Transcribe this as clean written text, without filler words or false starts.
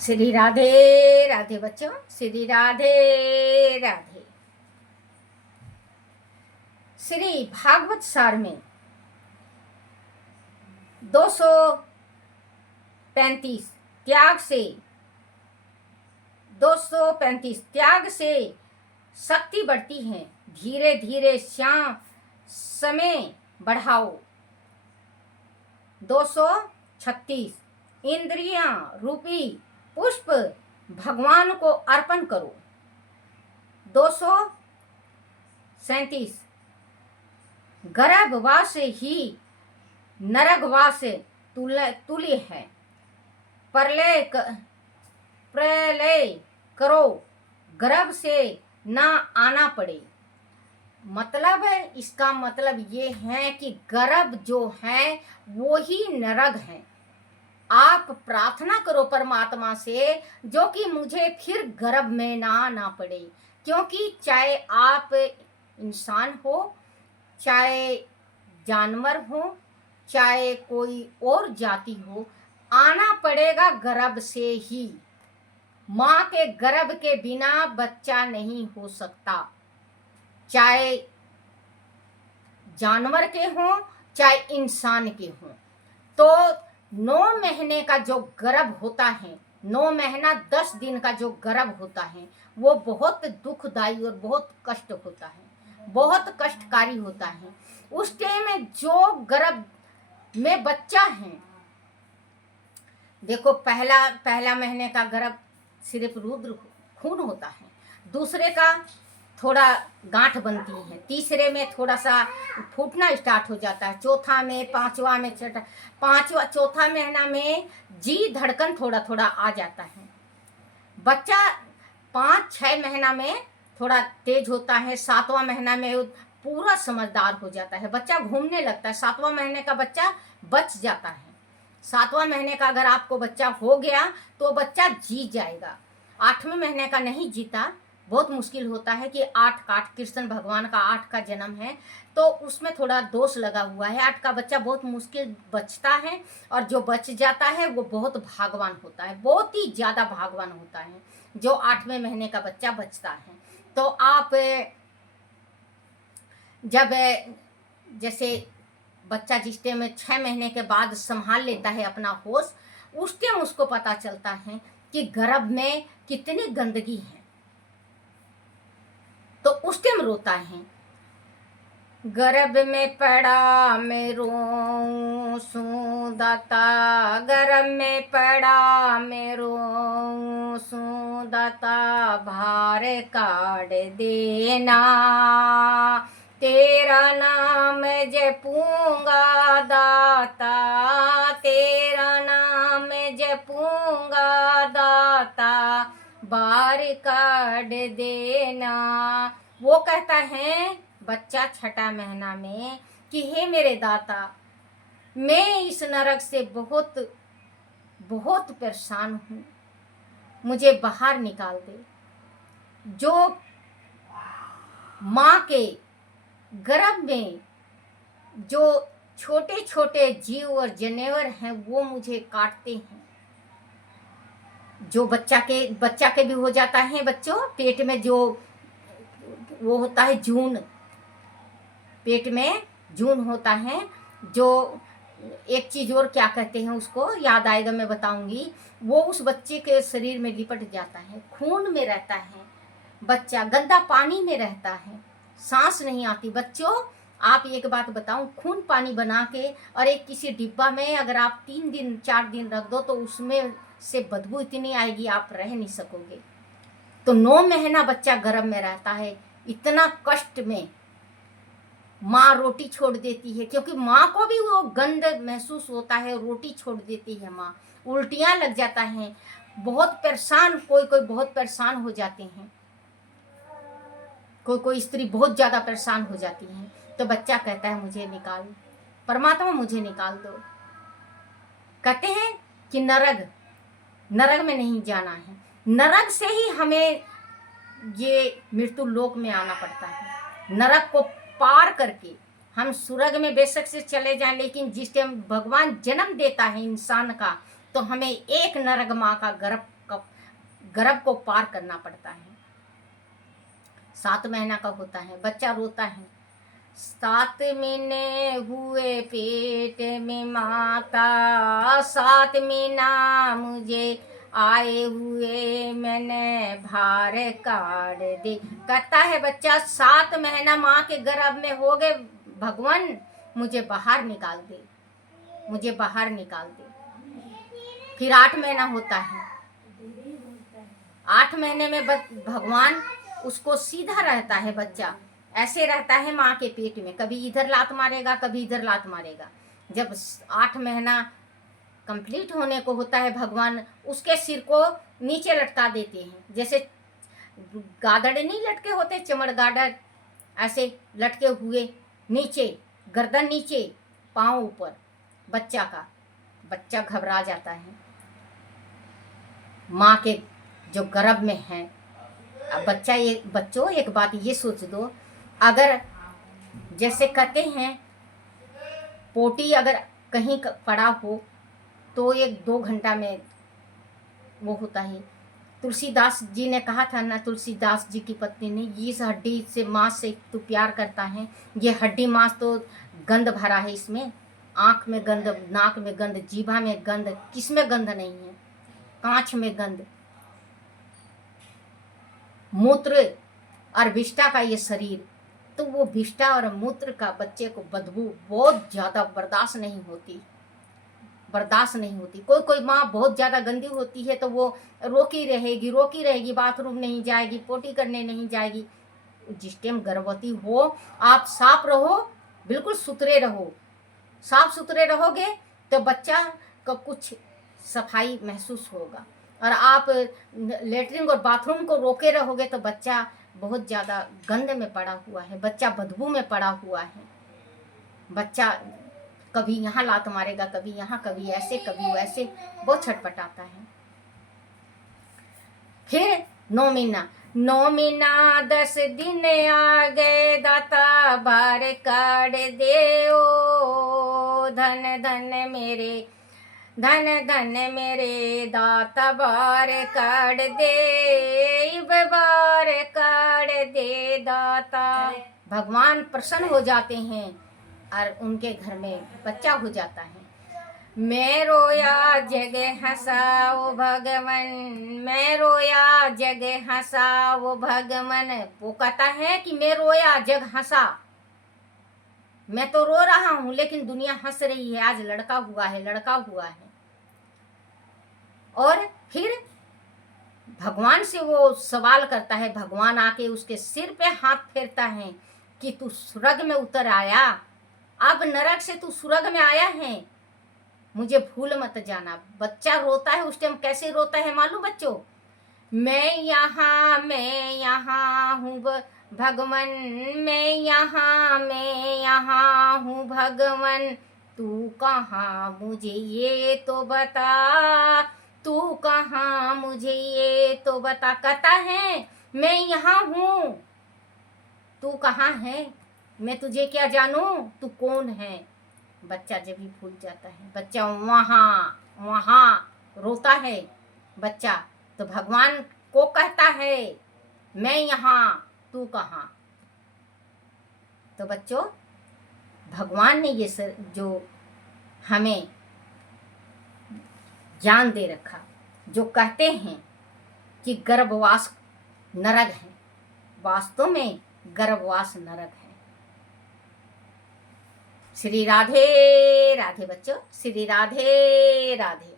श्री राधे राधे बच्चों, श्री राधे राधे। श्री भागवत सार में 235 त्याग से शक्ति बढ़ती है। धीरे धीरे श्याम समय बढ़ाओ। 236 इंद्रियां रूपी पुष्प भगवान को अर्पण करो। 237 गर्भवास ही नरकवास तुल्य है। प्रलय करो, गर्भ से ना आना पड़े। मतलब है, इसका मतलब ये है कि गर्भ जो है वो ही नरक है। आप प्रार्थना करो परमात्मा से जो कि मुझे फिर गर्भ में ना आना पड़े, क्योंकि चाहे आप इंसान हो, चाहे जानवर हो, चाहे कोई और जाति हो, आना पड़ेगा गर्भ से ही। माँ के गर्भ के बिना बच्चा नहीं हो सकता, चाहे जानवर के हों चाहे इंसान के हों। तो 9 महीने का जो गर्भ होता है, 9 महीना 10 दिन का जो गर्भ होता है, वो बहुत दुखदाई और बहुत कष्ट होता है, बहुत कष्टकारी होता है। उस टाइम में जो गर्भ में बच्चा है, देखो पहला महीने का गर्भ सिर्फ रुद्र खून होता है, दूसरे का थोड़ा गांठ बनती है, तीसरे में थोड़ा सा फूटना स्टार्ट हो जाता है, चौथा में, पांचवा में, चौथा महीना में जी धड़कन थोड़ा थोड़ा आ जाता है। बच्चा 5-6 महीना में थोड़ा तेज होता है, 7वां महीना में पूरा समझदार हो जाता है, बच्चा घूमने लगता है। 7वां महीने का बच्चा बच जाता है। 7वां महीने का अगर आपको बच्चा हो गया तो बच्चा जीत जाएगा। 8वें महीने का नहीं जीता, बहुत मुश्किल होता है कि 8 का 8 कृष्ण भगवान का 8 का जन्म है, तो उसमें थोड़ा दोष लगा हुआ है। 8 का बच्चा बहुत मुश्किल बचता है, और जो बच जाता है वो बहुत भागवान होता है, बहुत ही ज़्यादा भागवान होता है जो 8वें महीने का बच्चा बचता है। तो आप जब जैसे बच्चा जिस टाइम में 6 महीने के बाद संभाल लेता है अपना होश, उस टाइम उसको पता चलता है कि गर्भ में कितनी गंदगी है, तो उस टाइम रोता है। गर्भ में पड़ा मैं रोऊं सुदाता, गर्भ में पड़ा मैं रोऊं सुदाता, भार काट देना तेरा नाम जपूंगा दाता, तेरा नाम जपूंगा दाता, बार काट देना। वो कहता है बच्चा 6ठा महीना में कि हे मेरे दाता, मैं इस नरक से बहुत बहुत परेशान हूँ, मुझे बाहर निकाल दे। जो माँ के गर्भ में जो छोटे छोटे जीव और जानवर हैं वो मुझे काटते हैं। जो बच्चा के भी हो जाता है बच्चों, पेट में जो वो होता है जून, पेट में जून होता है, जो एक चीज और क्या कहते हैं उसको याद आएगा मैं बताऊंगी। वो उस बच्चे के शरीर में लिपट जाता है, खून में रहता है, बच्चा गंदा पानी में रहता है, सांस नहीं आती। बच्चों आप एक बात बताऊं, खून पानी बना के और एक किसी डिब्बा में अगर आप 3 दिन 4 दिन रख दो तो उसमें से बदबू इतनी आएगी आप रह नहीं सकोगे। तो 9 महीना बच्चा गर्भ में रहता है, इतना कष्ट में माँ रोटी छोड़ देती है, क्योंकि माँ को भी वो गंध महसूस होता है, रोटी छोड़ देती है माँ, उल्टियाँ लग जाता है, बहुत परेशान, कोई कोई बहुत परेशान हो जाते हैं, कोई कोई स्त्री बहुत ज़्यादा परेशान हो जाती है। तो बच्चा कहता है मुझे निकाल, परमात्मा मुझे निकाल दो। कहते हैं कि नरक में नहीं जाना है, नरक से ही हमें ये मृत्यु लोक में आना पड़ता है। नरक को पार करके हम स्वर्ग में बेशक से चले जाएं, लेकिन जिस टाइम भगवान जन्म देता है इंसान का, तो हमें एक नरक माँ का गर्भ का गर्भ को पार करना पड़ता है। 7 महीना का होता है, बच्चा रोता है। 7 महीने हुए पेट में माता, 7 महीना मुझे आए हुए, मैंने भार काट दे। कहता है बच्चा 7 महीना माँ के गर्भ में हो गए, भगवान मुझे बाहर निकाल दे, मुझे बाहर निकाल दे। फिर 8 महीना होता है। 8 महीने में भगवान उसको सीधा रहता है, बच्चा ऐसे रहता है माँ के पेट में, कभी इधर लात मारेगा, कभी इधर लात मारेगा। जब 8 महीना कंप्लीट होने को होता है, भगवान उसके सिर को नीचे लटका देते हैं, जैसे गादड़ नहीं लटके होते, चमड़ गादड़, ऐसे लटके हुए नीचे, गर्दन नीचे, पाँव ऊपर बच्चा का। बच्चा घबरा जाता है माँ के जो गर्भ में है। अब बच्चों एक बात ये सोच दो, अगर जैसे कहते हैं पोटी अगर कहीं पड़ा हो तो 1-2 घंटा में वो होता है। तुलसीदास जी ने कहा था ना, तुलसीदास जी की पत्नी ने, इस हड्डी से मांस से तू प्यार करता है, ये हड्डी मांस तो गंध भरा है, इसमें आँख में गंध, नाक में गंध, जीभा में गंध, किसमें गंध नहीं है, कांच में गंध। मूत्र और विष्ठा का ये शरीर, तो वो विष्ठा और मूत्र का बच्चे को बदबू बहुत ज़्यादा बर्दाश्त नहीं होती, बर्दाश्त नहीं होती। कोई कोई माँ बहुत ज़्यादा गंदी होती है तो वो रोकी रहेगी, बाथरूम नहीं जाएगी, पोटी करने नहीं जाएगी। जिस टाइम गर्भवती हो आप साफ रहो, बिल्कुल सुथरे रहो। साफ सुथरे रहोगे तो बच्चा को कुछ सफाई महसूस होगा, और आप लेटरिन और बाथरूम को रोके रहोगे तो बच्चा बहुत ज़्यादा गंद में पड़ा हुआ है, बच्चा बदबू में पड़ा हुआ है। बच्चा कभी यहाँ लात मारेगा, कभी यहाँ, कभी ऐसे, कभी वैसे, बहुत छटपटाता है। फिर 9 महीना 10 दिन आ गए, दाता बार काट दे ओ, धन धन मेरे दाता बार काट दे, बार काट दे दाता। भगवान प्रसन्न हो जाते हैं और उनके घर में बच्चा हो जाता है। मैं रोया जग हंसा वो भगवन, मैं रोया जग हंसा वो भगवन। वो कहता है कि मैं रोया जग हंसा, मैं तो रो रहा हूँ लेकिन दुनिया हंस रही है, आज लड़का हुआ है। और फिर भगवान से वो सवाल करता है, भगवान आके उसके सिर पे हाथ फेरता है कि तू स्वर्ग में उतर आया, अब नरक से तू स्वर्ग में आया है, मुझे भूल मत जाना। बच्चा रोता है, उस टाइम कैसे रोता है मालूम बच्चों? मैं यहाँ हूँ भगवन, मैं यहाँ हूँ भगवन, तू कहाँ मुझे ये तो बता, तू कहाँ मुझे ये तो बता। कहता है मैं यहाँ हूँ, तू कहाँ है, मैं तुझे क्या जानूं, तू कौन है। बच्चा जब भी भूल जाता है, बच्चा वहाँ रोता है बच्चा, तो भगवान को कहता है मैं यहाँ, तू कहाँ। तो बच्चों भगवान ने ये जो हमें ज्ञान दे रखा, जो कहते हैं कि गर्भवास नरक है, वास्तव में गर्भवास नरक है। श्री राधे राधे बच्चों, श्री राधे राधे।